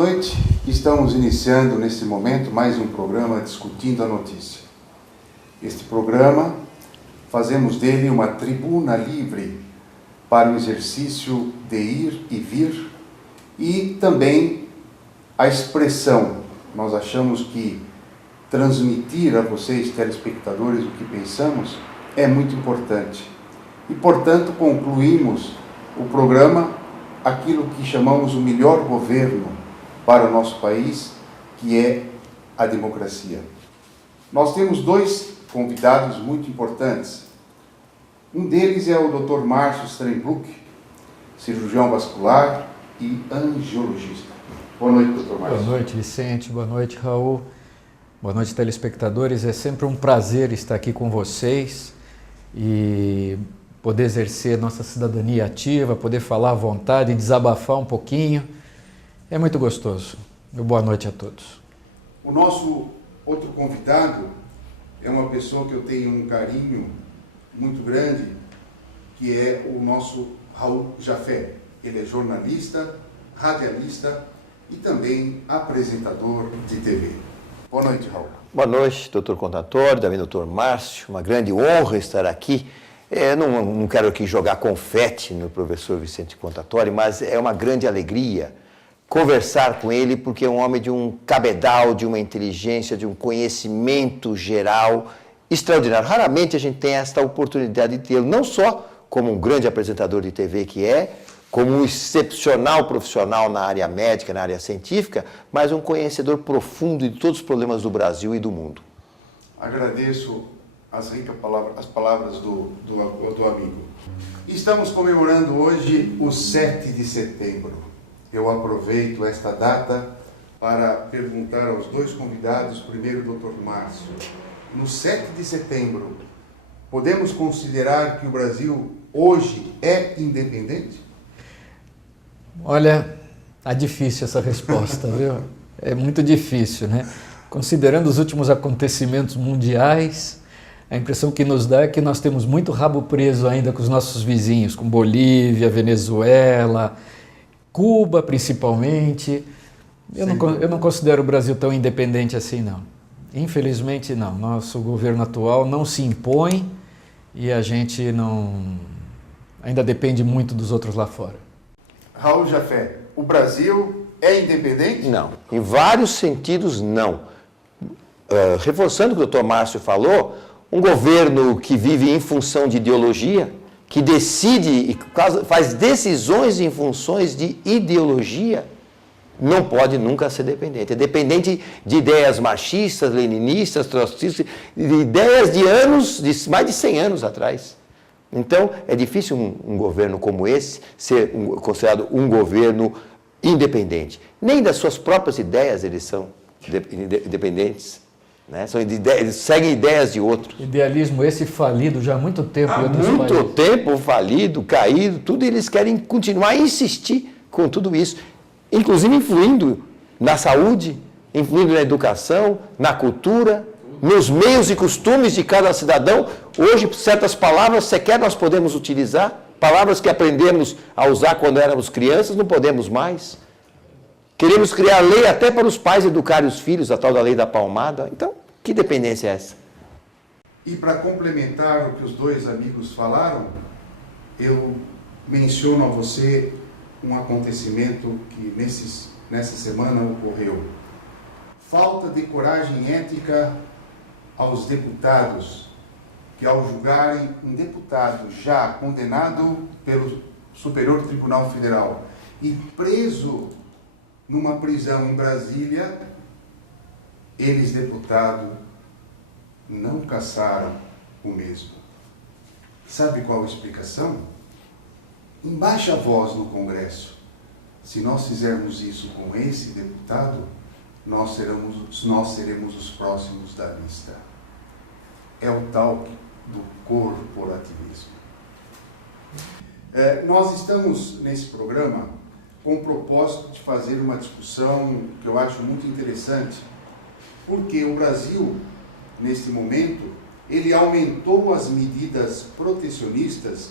noite. Estamos iniciando nesse momento mais um programa Discutindo a Notícia. Este programa, fazemos dele uma tribuna livre para o exercício de ir e vir e também a expressão. Nós achamos que transmitir a vocês, telespectadores, o que pensamos é muito importante. E, portanto, concluímos o programa aquilo que chamamos o melhor governo para o nosso país, que é a democracia. Nós temos dois convidados muito importantes. Um deles é o Dr. Márcio Strenbruck, cirurgião vascular e angiologista. Boa noite, Dr. Márcio. Boa noite, Vicente. Boa noite, Raul. Boa noite, telespectadores. É sempre um prazer estar aqui com vocês e poder exercer nossa cidadania ativa, poder falar à vontade, desabafar um pouquinho. É muito gostoso. Boa noite a todos. O nosso outro convidado é uma pessoa que eu tenho um carinho muito grande, que é o nosso Raul Jafé. Ele é jornalista, radialista e também apresentador de TV. Boa noite, Raul. Boa noite, doutor Contatório, também doutor Márcio. Uma grande honra estar aqui. Não quero aqui jogar confete no professor Vicente Contatório, mas é uma grande alegria conversar com ele, porque é um homem de um cabedal, de uma inteligência, de um conhecimento geral extraordinário. Raramente a gente tem esta oportunidade de tê-lo, não só como um grande apresentador de TV que é, como um excepcional profissional na área médica, na área científica, mas um conhecedor profundo de todos os problemas do Brasil e do mundo. Agradeço as ricas palavras do amigo. Estamos comemorando hoje o 7 de setembro. Eu aproveito esta data para perguntar aos dois convidados, primeiro o Dr. Márcio. No 7 de setembro, podemos considerar que o Brasil hoje é independente? Olha, tá difícil essa resposta, viu? É muito difícil, né? Considerando os últimos acontecimentos mundiais, a impressão que nos dá é que nós temos muito rabo preso ainda com os nossos vizinhos, com Bolívia, Venezuela, Cuba principalmente. Eu não considero o Brasil tão independente assim, não. Infelizmente, não. Nosso governo atual não se impõe e a gente ainda depende muito dos outros lá fora. Raul Jafé, o Brasil é independente? Não. Em vários sentidos, não. Reforçando o que o doutor Márcio falou, um governo que vive em função de ideologia, que decide e faz decisões em funções de ideologia, não pode nunca ser dependente. É dependente de ideias machistas, leninistas, trotskistas, de ideias de anos, de mais de 100 anos atrás. Então, é difícil um governo como esse ser considerado um governo independente. Nem das suas próprias ideias eles são independentes. Né? Eles seguem ideias de outros. Idealismo esse falido já há muito tempo em outros países. Há muito tempo falido, caído, tudo, eles querem continuar a insistir com tudo isso, inclusive influindo na saúde, influindo na educação, na cultura, nos meios e costumes de cada cidadão. Hoje, certas palavras sequer nós podemos utilizar, palavras que aprendemos a usar quando éramos crianças, não podemos mais. Queremos criar lei até para os pais educarem os filhos, a tal da lei da palmada. Então, que dependência é essa? E para complementar o que os dois amigos falaram, eu menciono a você um acontecimento que nessa semana ocorreu. Falta de coragem ética aos deputados, que ao julgarem um deputado já condenado pelo Superior Tribunal Federal e preso numa prisão em Brasília, eles, deputado, não caçaram o mesmo. Sabe qual a explicação? Em baixa voz no Congresso. Se nós fizermos isso com esse deputado, nós seremos os próximos da lista. É o tal do corporativismo. Nós estamos nesse programa com o propósito de fazer uma discussão que eu acho muito interessante, porque o Brasil, neste momento, ele aumentou as medidas protecionistas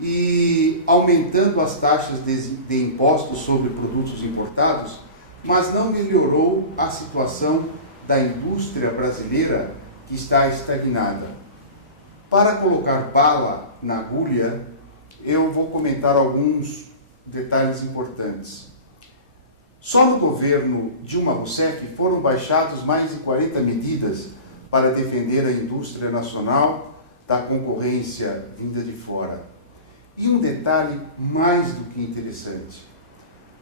e aumentando as taxas de impostos sobre produtos importados, mas não melhorou a situação da indústria brasileira, que está estagnada. Para colocar bala na agulha, eu vou comentar alguns detalhes importantes. Só no governo Dilma Rousseff foram baixadas mais de 40 medidas para defender a indústria nacional da concorrência vinda de fora. E um detalhe mais do que interessante: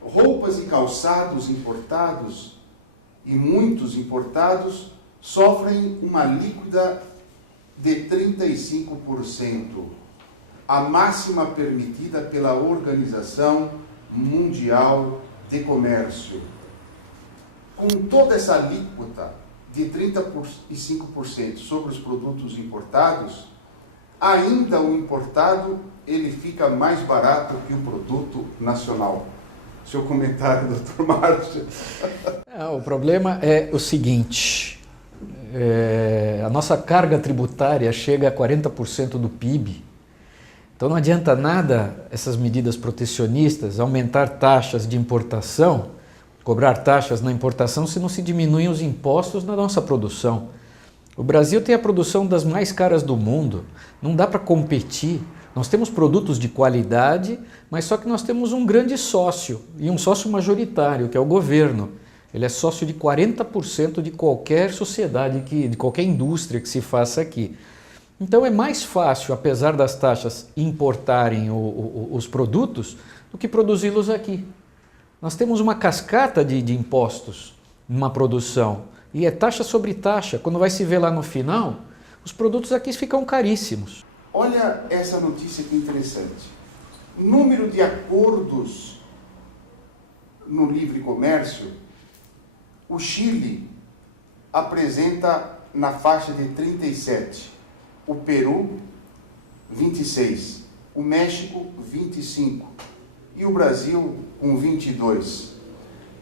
roupas e calçados importados, e muitos importados, sofrem uma alíquota de 35%, a máxima permitida pela Organização Mundial de Comércio. Com toda essa alíquota de 35% sobre os produtos importados, ainda o importado ele fica mais barato que o produto nacional. Seu comentário, doutor Márcio. O problema é o seguinte, a nossa carga tributária chega a 40% do PIB, então não adianta nada essas medidas protecionistas, aumentar taxas de importação, cobrar taxas na importação se não se diminuem os impostos na nossa produção. O Brasil tem a produção das mais caras do mundo, não dá para competir. Nós temos produtos de qualidade, mas só que nós temos um grande sócio, e um sócio majoritário, que é o governo. Ele é sócio de 40% de qualquer sociedade, de qualquer indústria que se faça aqui. Então é mais fácil, apesar das taxas, importarem os produtos do que produzi-los aqui. Nós temos uma cascata de impostos numa produção, e é taxa sobre taxa. Quando vai se ver lá no final, os produtos aqui ficam caríssimos. Olha essa notícia que interessante. O número de acordos no livre comércio, o Chile apresenta na faixa de 37, o Peru 26, o México 25 e o Brasil com 22.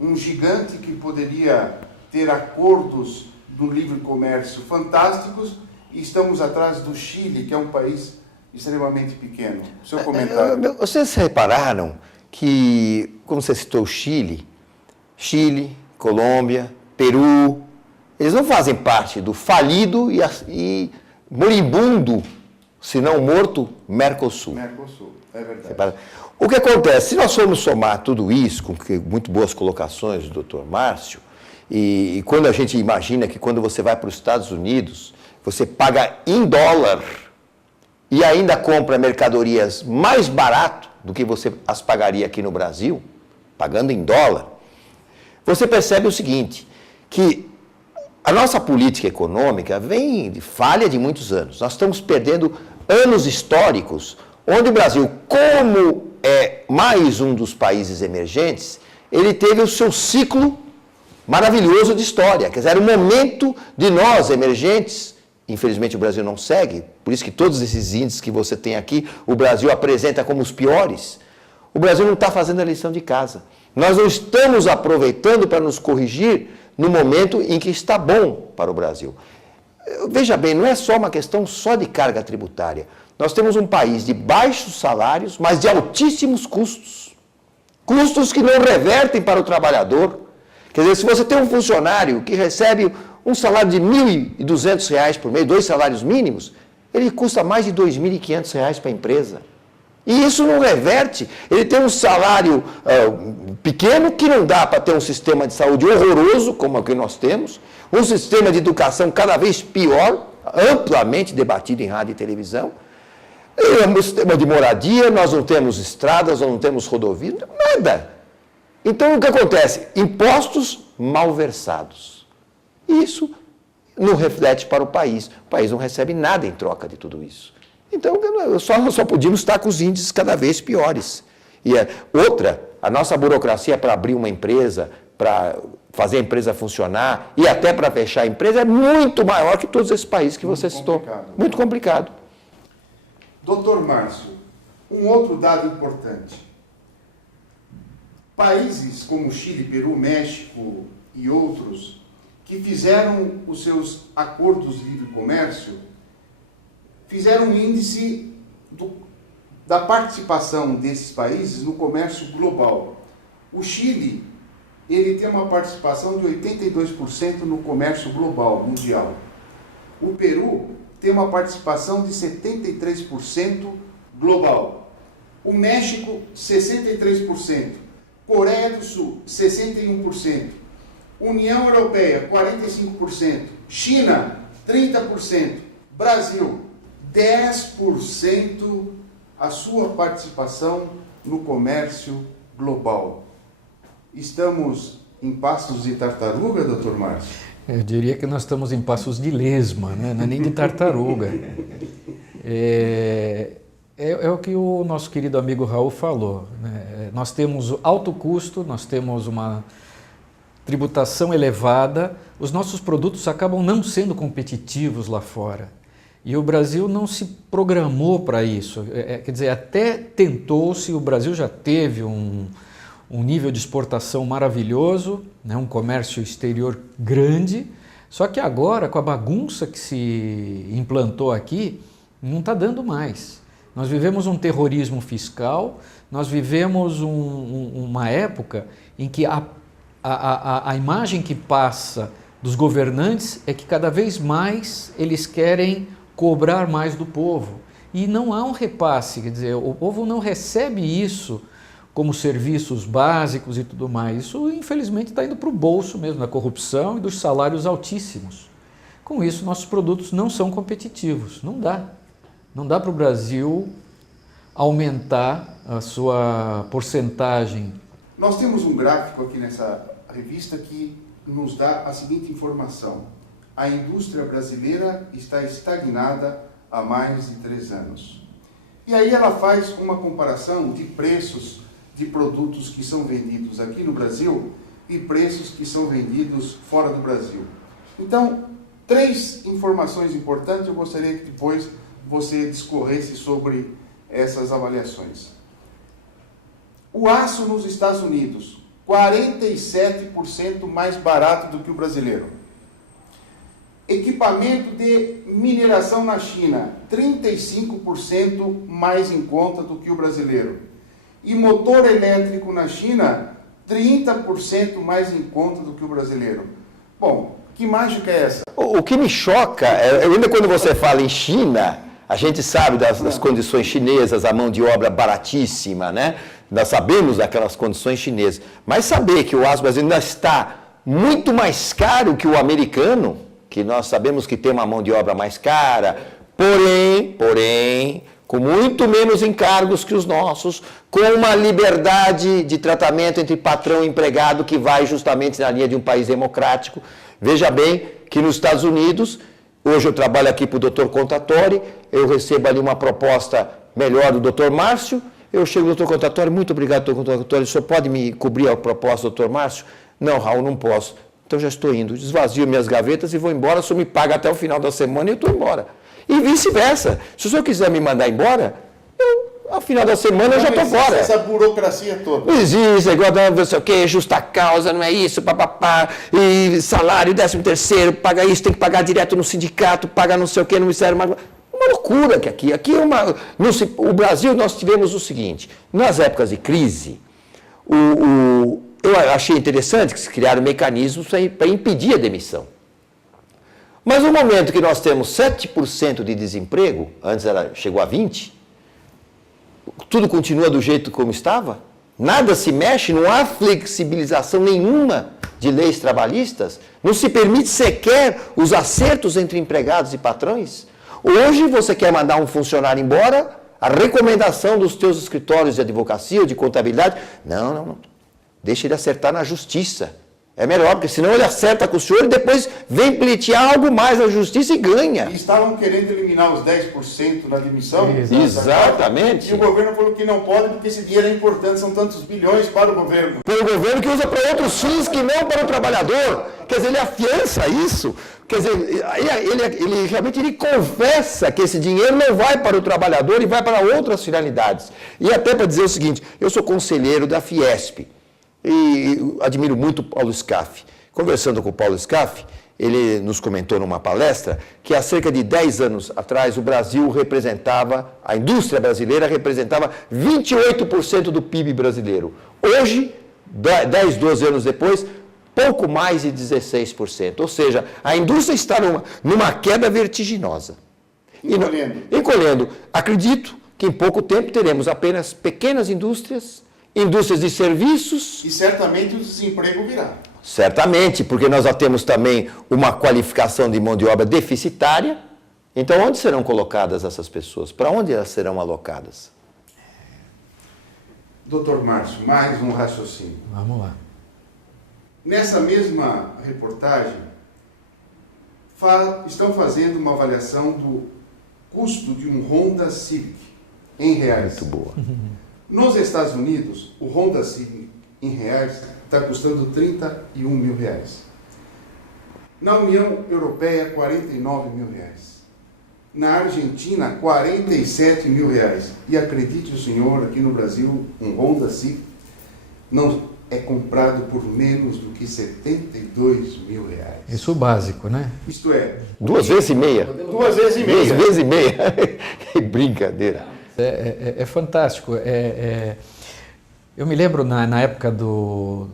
Um gigante que poderia ter acordos do livre comércio fantásticos, e estamos atrás do Chile, que é um país extremamente pequeno. Seu comentário. Vocês repararam que, como você citou, Chile, Colômbia, Peru, eles não fazem parte do falido e moribundo, se não morto, Mercosul. Mercosul, é verdade. O que acontece? Se nós formos somar tudo isso, com muito boas colocações do Dr. Márcio, e quando a gente imagina que quando você vai para os Estados Unidos, você paga em dólar e ainda compra mercadorias mais barato do que você as pagaria aqui no Brasil, pagando em dólar, você percebe o seguinte, que a nossa política econômica vem de falha de muitos anos. Nós estamos perdendo anos históricos, onde o Brasil, como é mais um dos países emergentes, ele teve o seu ciclo maravilhoso de história. Quer dizer, era o momento de nós, emergentes. Infelizmente o Brasil não segue, por isso que todos esses índices que você tem aqui, o Brasil apresenta como os piores. O Brasil não está fazendo a lição de casa. Nós não estamos aproveitando para nos corrigir no momento em que está bom para o Brasil. Veja bem, não é só uma questão só de carga tributária. Nós temos um país de baixos salários, mas de altíssimos custos. Custos que não revertem para o trabalhador. Quer dizer, se você tem um funcionário que recebe um salário de R$ 1.200 por mês, 2 salários mínimos, ele custa mais de R$ 2.500 para a empresa. E isso não reverte. Ele tem um salário pequeno que não dá para ter um sistema de saúde horroroso, como o que nós temos, um sistema de educação cada vez pior, amplamente debatido em rádio e televisão, um sistema de moradia, nós não temos estradas, nós não temos rodovias, nada. Então, o que acontece? Impostos malversados. Isso não reflete para o país. O país não recebe nada em troca de tudo isso. Então, nós só podíamos estar com os índices cada vez piores. E outra, a nossa burocracia para abrir uma empresa, para fazer a empresa funcionar e até para fechar a empresa é muito maior que todos esses países que você citou. Muito complicado. Doutor Márcio, um outro dado importante. Países como Chile, Peru, México e outros que fizeram os seus acordos de livre comércio fizeram um índice da participação desses países no comércio global. O Chile ele tem uma participação de 82% no comércio global, mundial. O Peru tem uma participação de 73% global. O México, 63%. Coreia do Sul, 61%. União Europeia, 45%. China, 30%. Brasil, 10% a sua participação no comércio global. Estamos em passos de tartaruga, doutor Márcio? Eu diria que nós estamos em passos de lesma, né? Não é nem de tartaruga. É o que o nosso querido amigo Raul falou, né? Nós temos alto custo, nós temos uma tributação elevada, os nossos produtos acabam não sendo competitivos lá fora. E o Brasil não se programou para isso. Quer dizer, até tentou-se, o Brasil já teve um nível de exportação maravilhoso, né? Um comércio exterior grande, só que agora, com a bagunça que se implantou aqui, não está dando mais. Nós vivemos um terrorismo fiscal, nós vivemos uma época em que a imagem que passa dos governantes é que cada vez mais eles querem cobrar mais do povo. E não há um repasse, quer dizer, o povo não recebe isso como serviços básicos e tudo mais. Isso, infelizmente, está indo para o bolso mesmo, da corrupção e dos salários altíssimos. Com isso, nossos produtos não são competitivos. Não dá. Não dá para o Brasil aumentar a sua porcentagem. Nós temos um gráfico aqui nessa revista que nos dá a seguinte informação. A indústria brasileira está estagnada há mais de 3 anos. E aí ela faz uma comparação de preços de produtos que são vendidos aqui no Brasil e preços que são vendidos fora do Brasil. Então, 3 informações importantes, eu gostaria que depois você discorresse sobre essas avaliações. O aço nos Estados Unidos, 47% mais barato do que o brasileiro. Equipamento de mineração na China, 35% mais em conta do que o brasileiro. E motor elétrico na China, 30% mais em conta do que o brasileiro. Bom, que mágica é essa? O que me choca, ainda quando você fala em China, a gente sabe das condições chinesas, a mão de obra baratíssima, né? Nós sabemos daquelas condições chinesas. Mas saber que o aço brasileiro ainda está muito mais caro que o americano, que nós sabemos que tem uma mão de obra mais cara, porém, com muito menos encargos que os nossos, com uma liberdade de tratamento entre patrão e empregado que vai justamente na linha de um país democrático. Veja bem que nos Estados Unidos, hoje eu trabalho aqui para o Dr. Contatori, eu recebo ali uma proposta melhor do Dr. Márcio, eu chego ao Dr. Contatori, muito obrigado, Dr. Contatori, o senhor pode me cobrir a proposta do Dr. Márcio? Não, Raul, não posso. Então já estou indo, desvazio minhas gavetas e vou embora, o senhor me paga até o final da semana e eu estou embora. E vice-versa. Se o senhor quiser me mandar embora, ao final da semana eu já estou fora. Essa burocracia toda. Não existe, é igual não sei o quê, justa causa, não é isso, papapá, e salário, 13º, paga isso, tem que pagar direto no sindicato, paga não sei o quê, no Ministério. Uma loucura que aqui é uma... O Brasil, nós tivemos o seguinte, nas épocas de crise, eu achei interessante que se criaram mecanismos para impedir a demissão. Mas no momento que nós temos 7% de desemprego, antes chegou a 20%, tudo continua do jeito como estava, nada se mexe, não há flexibilização nenhuma de leis trabalhistas, não se permite sequer os acertos entre empregados e patrões. Hoje você quer mandar um funcionário embora, a recomendação dos teus escritórios de advocacia ou de contabilidade, não, deixa ele acertar na justiça. É melhor, porque senão ele acerta com o senhor e depois vem pleitear algo mais na justiça e ganha. E estavam querendo eliminar os 10% na admissão. Exatamente. E o governo falou que não pode, porque esse dinheiro é importante, são tantos bilhões para o governo. Para o governo que usa para outros fins que não para o trabalhador. Quer dizer, ele afiança isso. Quer dizer, ele realmente confessa que esse dinheiro não vai para o trabalhador e vai para outras finalidades. E até para dizer o seguinte, eu sou conselheiro da Fiesp. E admiro muito o Paulo Scaff. Conversando com o Paulo Scaff, ele nos comentou numa palestra que há cerca de 10 anos atrás o Brasil representava, a indústria brasileira representava 28% do PIB brasileiro. Hoje, 10, 12 anos depois, pouco mais de 16%. Ou seja, a indústria está numa queda vertiginosa. Encolhendo. Acredito que em pouco tempo teremos apenas pequenas indústrias, indústrias de serviços. E certamente o desemprego virá. Certamente, porque nós já temos também uma qualificação de mão de obra deficitária. Então, onde serão colocadas essas pessoas? Para onde elas serão alocadas? Doutor Márcio, mais um raciocínio. Vamos lá. Nessa mesma reportagem, estão fazendo uma avaliação do custo de um Honda Civic em reais. Muito boa. Nos Estados Unidos, o Honda Civic em reais está custando 31 mil reais. Na União Europeia, 49 mil reais. Na Argentina, 47 mil reais. E acredite o senhor, aqui no Brasil, um Honda Civic não é comprado por menos do que 72 mil reais. Isso básico, né? Isto é... 2 vezes e meia. 2 vezes e meia. 2 vezes e meia. Que brincadeira. É fantástico. Eu me lembro na época do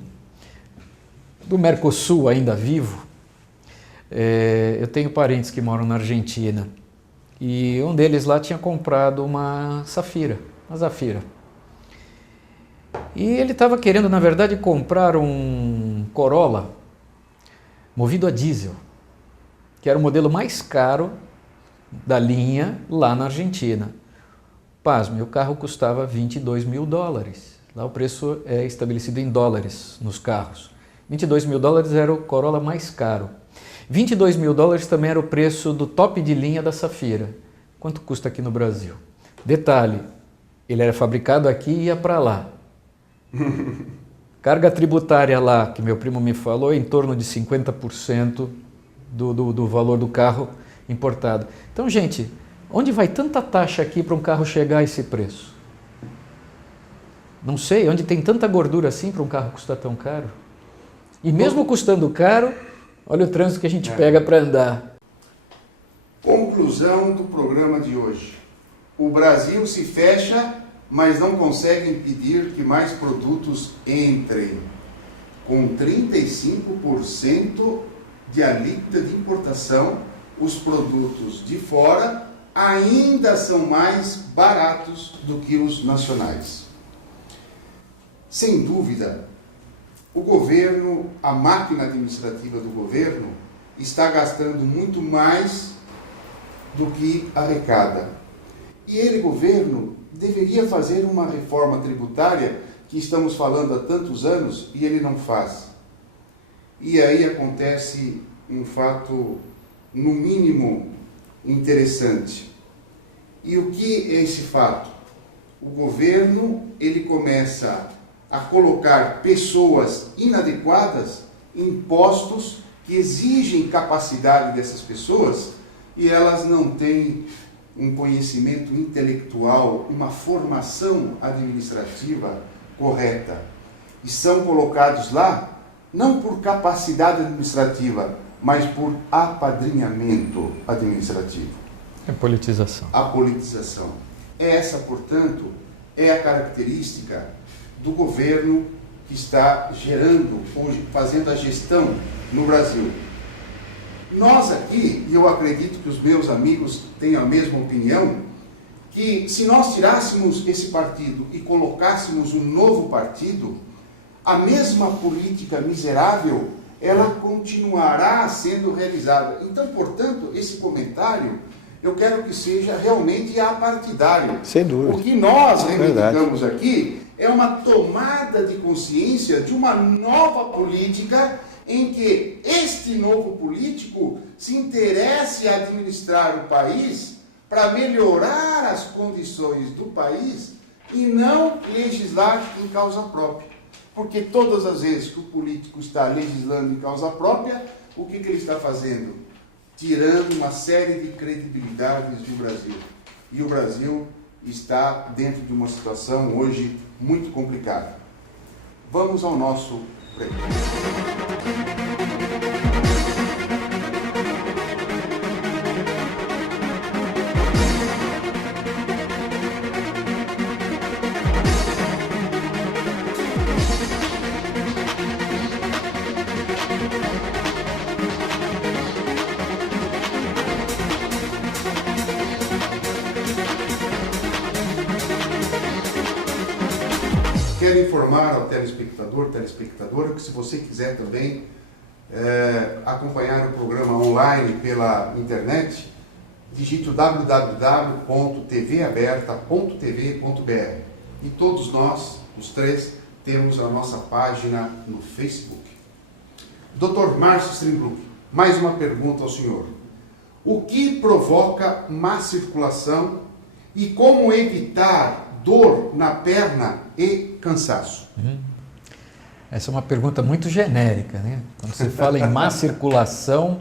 Mercosul ainda vivo, eu tenho parentes que moram na Argentina e um deles lá tinha comprado uma Zafira. E ele estava querendo, na verdade, comprar um Corolla movido a diesel, que era o modelo mais caro da linha lá na Argentina. Pasme, o carro custava 22 mil dólares. Lá o preço é estabelecido em dólares nos carros. 22 mil dólares era o Corolla mais caro. 22 mil dólares também era o preço do top de linha da Zafira. Quanto custa aqui no Brasil? Detalhe, ele era fabricado aqui e ia para lá. Carga tributária lá, que meu primo me falou, é em torno de 50% do valor do carro importado. Então, gente, onde vai tanta taxa aqui para um carro chegar a esse preço? Não sei, onde tem tanta gordura assim para um carro custar tão caro? E mesmo custando caro, olha o trânsito que a gente pega para andar. Conclusão do programa de hoje. O Brasil se fecha, mas não consegue impedir que mais produtos entrem. Com 35% de alíquota de importação, os produtos de fora ainda são mais baratos do que os nacionais. Sem dúvida, o governo, a máquina administrativa do governo, está gastando muito mais do que arrecada. E ele, governo, deveria fazer uma reforma tributária que estamos falando há tantos anos e ele não faz. E aí acontece um fato, no mínimo, interessante. E o que é esse fato? O governo, ele começa a colocar pessoas inadequadas em postos que exigem capacidade dessas pessoas e elas não têm um conhecimento intelectual, uma formação administrativa correta. E são colocados lá não por capacidade administrativa, mas por apadrinhamento administrativo. É politização. A politização. Essa, portanto, é a característica do governo que está gerando, hoje, fazendo a gestão no Brasil. Nós aqui, e eu acredito que os meus amigos tenham a mesma opinião, que se nós tirássemos esse partido e colocássemos um novo partido, a mesma política miserável, ela continuará sendo realizada. Então, portanto, esse comentário, eu quero que seja realmente apartidário. Sem dúvida. O que nós reivindicamos aqui é uma tomada de consciência de uma nova política em que este novo político se interesse a administrar o país para melhorar as condições do país e não legislar em causa própria. Porque todas as vezes que o político está legislando em causa própria, o que ele está fazendo? Tirando uma série de credibilidades do Brasil. E o Brasil está dentro de uma situação hoje muito complicada. Vamos ao nosso break. quero informar ao telespectador, telespectadora, que se você quiser também acompanhar o programa online pela internet, digite o www.tvaberta.tv.br. E todos nós, os três, temos a nossa página no Facebook. Dr. Márcio Stringbruch, mais uma pergunta ao senhor. O que provoca má circulação e como evitar dor na perna e cansaço? Essa é uma pergunta muito genérica, né? Quando se fala em má circulação,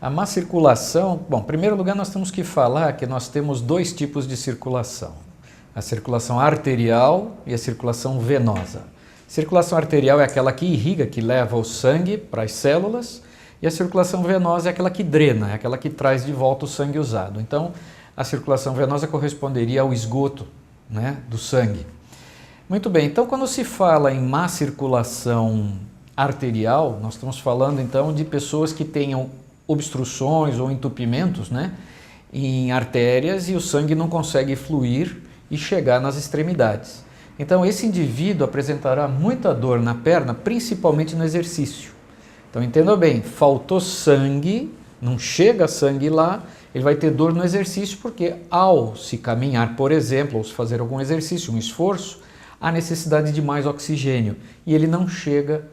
a má circulação, bom, em primeiro lugar nós temos que falar que nós temos dois tipos de circulação. A circulação arterial e a circulação venosa. A circulação arterial é aquela que irriga, que leva o sangue para as células, e a circulação venosa é aquela que drena, é aquela que traz de volta o sangue usado. Então, a circulação venosa corresponderia ao esgoto, né, do sangue. Muito bem, então quando se fala em má circulação arterial, nós estamos falando então de pessoas que tenham obstruções ou entupimentos, né, em artérias e o sangue não consegue fluir e chegar nas extremidades. Então esse indivíduo apresentará muita dor na perna, principalmente no exercício. Então entenda bem, faltou sangue, não chega sangue lá, ele vai ter dor no exercício porque ao se caminhar, por exemplo, ou se fazer algum exercício, um esforço, há necessidade de mais oxigênio e ele não chega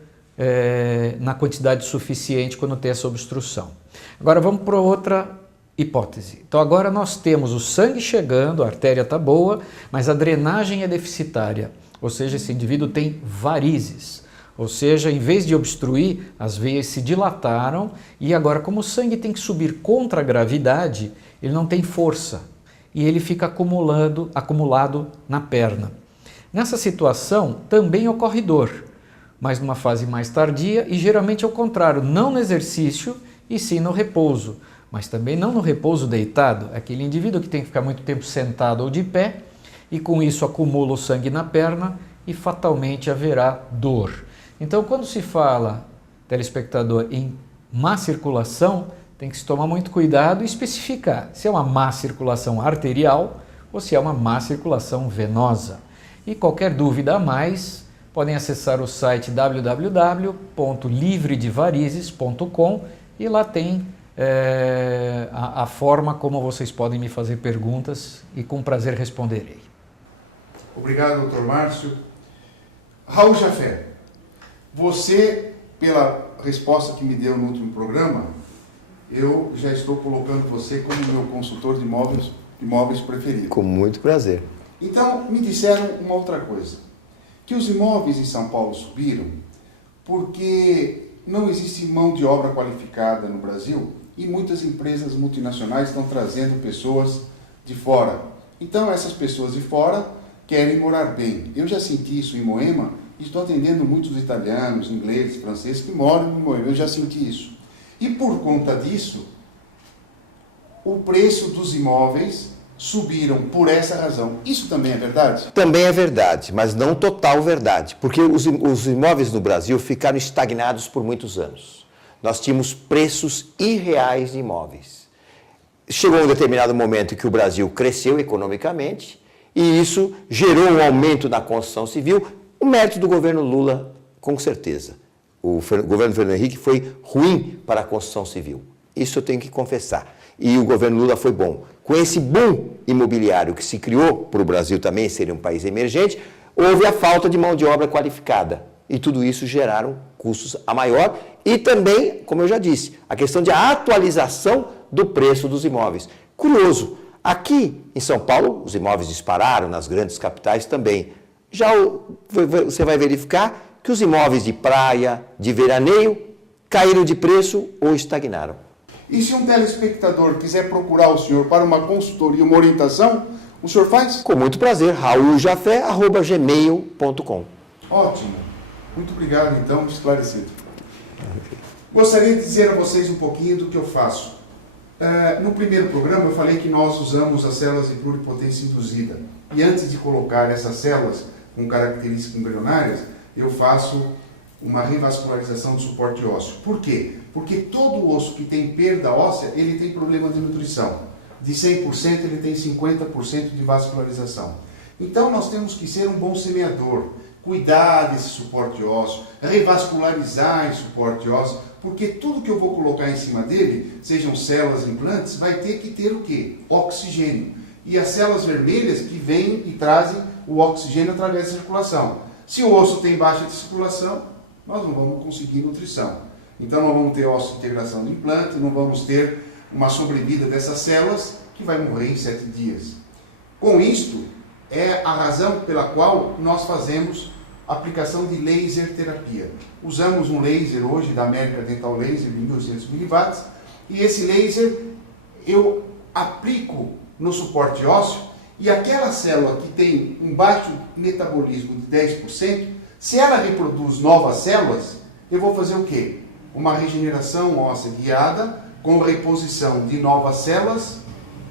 na quantidade suficiente quando tem essa obstrução. Agora vamos para outra hipótese. Então agora nós temos o sangue chegando, a artéria está boa, mas a drenagem é deficitária, ou seja, esse indivíduo tem varizes. Ou seja, em vez de obstruir, as veias se dilataram e agora, como o sangue tem que subir contra a gravidade, ele não tem força e ele fica acumulado na perna. Nessa situação também ocorre dor, mas numa fase mais tardia e geralmente ao contrário, não no exercício e sim no repouso, mas também não no repouso deitado, aquele indivíduo que tem que ficar muito tempo sentado ou de pé e com isso acumula o sangue na perna e fatalmente haverá dor. Então quando se fala, telespectador, em má circulação, tem que se tomar muito cuidado e especificar se é uma má circulação arterial ou se é uma má circulação venosa. E qualquer dúvida a mais, podem acessar o site www.livredevarizes.com e lá tem a forma como vocês podem me fazer perguntas e com prazer responderei. Obrigado, Dr. Márcio. Raul Jafé, você, pela resposta que me deu no último programa, eu já estou colocando você como meu consultor de imóveis preferido. Com muito prazer. Então, me disseram uma outra coisa, que os imóveis em São Paulo subiram porque não existe mão de obra qualificada no Brasil e muitas empresas multinacionais estão trazendo pessoas de fora. Então, essas pessoas de fora querem morar bem. Eu já senti isso em Moema e estou atendendo muitos italianos, ingleses, franceses que moram em Moema. Eu já senti isso. E por conta disso, o preço dos imóveis subiram por essa razão. Isso também é verdade? Também é verdade, mas não total verdade, porque os imóveis no Brasil ficaram estagnados por muitos anos. Nós tínhamos preços irreais de imóveis. Chegou um determinado momento em que o Brasil cresceu economicamente e isso gerou um aumento na construção civil, o mérito do governo Lula, com certeza. O governo Fernando Henrique foi ruim para a construção civil. Isso eu tenho que confessar. E o governo Lula foi bom. Com esse boom imobiliário que se criou para o Brasil também ser um país emergente, houve a falta de mão de obra qualificada. E tudo isso geraram custos a maior e também, como eu já disse, a questão de atualização do preço dos imóveis. Curioso, aqui em São Paulo os imóveis dispararam, nas grandes capitais também. Já você vai verificar que os imóveis de praia, de veraneio, caíram de preço ou estagnaram. E se um telespectador quiser procurar o senhor para uma consultoria, uma orientação, o senhor faz? Com muito prazer, rauljafé@gmail.com. Ótimo. Muito obrigado, então, esclarecido. Gostaria de dizer a vocês um pouquinho do que eu faço. No primeiro programa eu falei que nós usamos as células de pluripotência induzida. E antes de colocar essas células com características embrionárias, eu faço uma revascularização do suporte ósseo. Por quê? Porque todo osso que tem perda óssea, ele tem problema de nutrição. De 100%, ele tem 50% de vascularização. Então, nós temos que ser um bom semeador. cuidar desse suporte ósseo, revascularizar esse suporte ósseo, porque tudo que eu vou colocar em cima dele, sejam células implantes, vai ter que ter o quê? Oxigênio. E as células vermelhas que vêm e trazem o oxigênio através da circulação. Se o osso tem baixa de circulação, nós não vamos conseguir nutrição. Então não vamos ter osso de integração do implante, não vamos ter uma sobrevida dessas células que vai morrer em 7 dias. Com isto, é a razão pela qual nós fazemos aplicação de laser terapia. Usamos um laser hoje da American Dental Laser de 1200 mW e esse laser eu aplico no suporte ósseo e aquela célula que tem um baixo metabolismo de 10%, se ela reproduz novas células, eu vou fazer o quê? Uma regeneração óssea guiada com reposição de novas células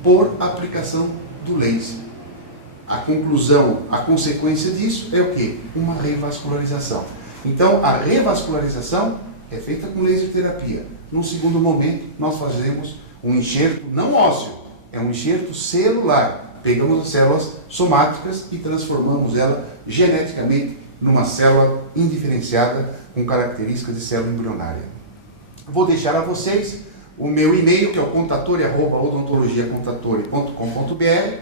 por aplicação do laser. A conclusão, a consequência disso é o quê? Uma revascularização. Então, a revascularização é feita com laser terapia. No segundo momento, nós fazemos um enxerto não ósseo, é um enxerto celular. Pegamos as células somáticas e transformamos ela geneticamente numa célula indiferenciada com características de célula embrionária. Vou deixar a vocês o meu e-mail, que é o contatore@odontologiacontatore.com.br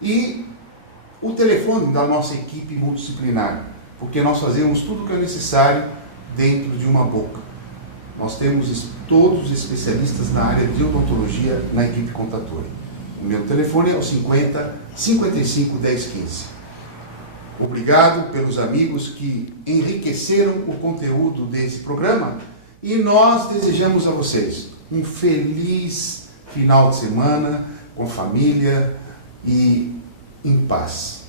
e o telefone da nossa equipe multidisciplinar, porque nós fazemos tudo o que é necessário dentro de uma boca. Nós temos todos os especialistas na área de odontologia na equipe Contatore. O meu telefone é o 50 55 10 15. Obrigado pelos amigos que enriqueceram o conteúdo desse programa e nós desejamos a vocês um feliz final de semana com família e em paz.